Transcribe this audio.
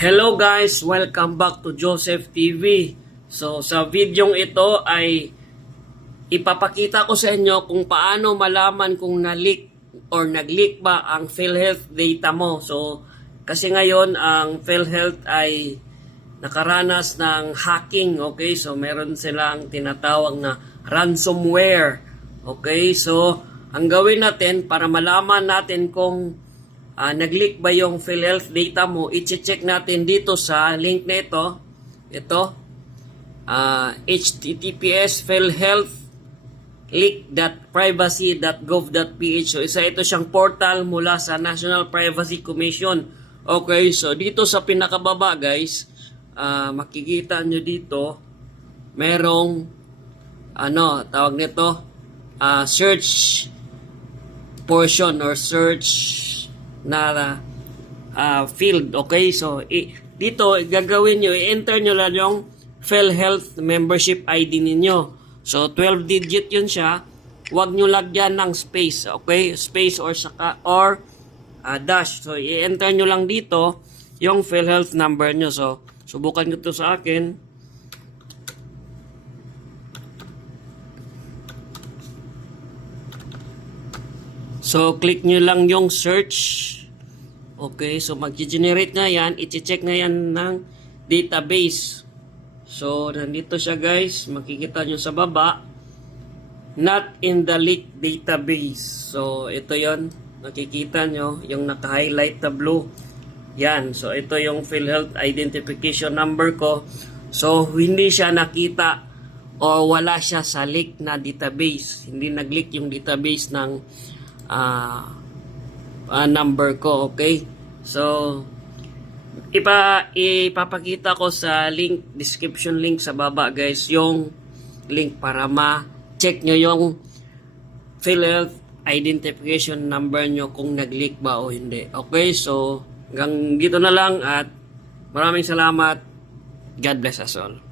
Hello guys, welcome back to Joseph TV. So sa videong ito ay ipapakita ko sa inyo kung paano malaman kung na-leak or nag-leak ba ang PhilHealth data mo. So kasi ngayon ang PhilHealth ay nakaranas ng hacking, okay? So meron silang tinatawag na ransomware. Okay? So ang gawin natin para malaman natin kung ah, nag-leak ba yung PhilHealth data mo, i-check natin dito sa link na ito. Ito. ah, https philhealth So isa ito siyang portal mula sa National Privacy Commission. Okay, so dito sa pinakababa guys, ah, makikita nyo dito, merong ano, tawag nito, ah, search portion or search na ah, field. Okay, so i- dito gagawin nyo, i-enter nyo lang yung PhilHealth membership ID ninyo. So 12 digit yun siya. Huwag nyo lagyan ng space, okay? Space or saka or ah, dash. So i-enter nyo lang dito yung PhilHealth number nyo. So subukan ko to sa akin. So, click nyo lang yung search. Okay, so mag-generate na yan. I-check na yan ng database. So, nandito siya guys. Makikita nyo sa baba. Not in the leak database. So, ito yon Nakikita nyo yung naka-highlight na blue. Yan. So, ito yung PhilHealth identification number ko. So, hindi siya nakita o wala siya sa leak na database. Hindi nag-leak yung database ng ah ah, number ko, okay? So, ipa ipapakita ko sa link, description link sa baba guys, yung link para ma-check nyo yung PhilHealth identification number nyo kung nag-leak ba o hindi. Okay, so hanggang dito na lang at maraming salamat. God bless us all.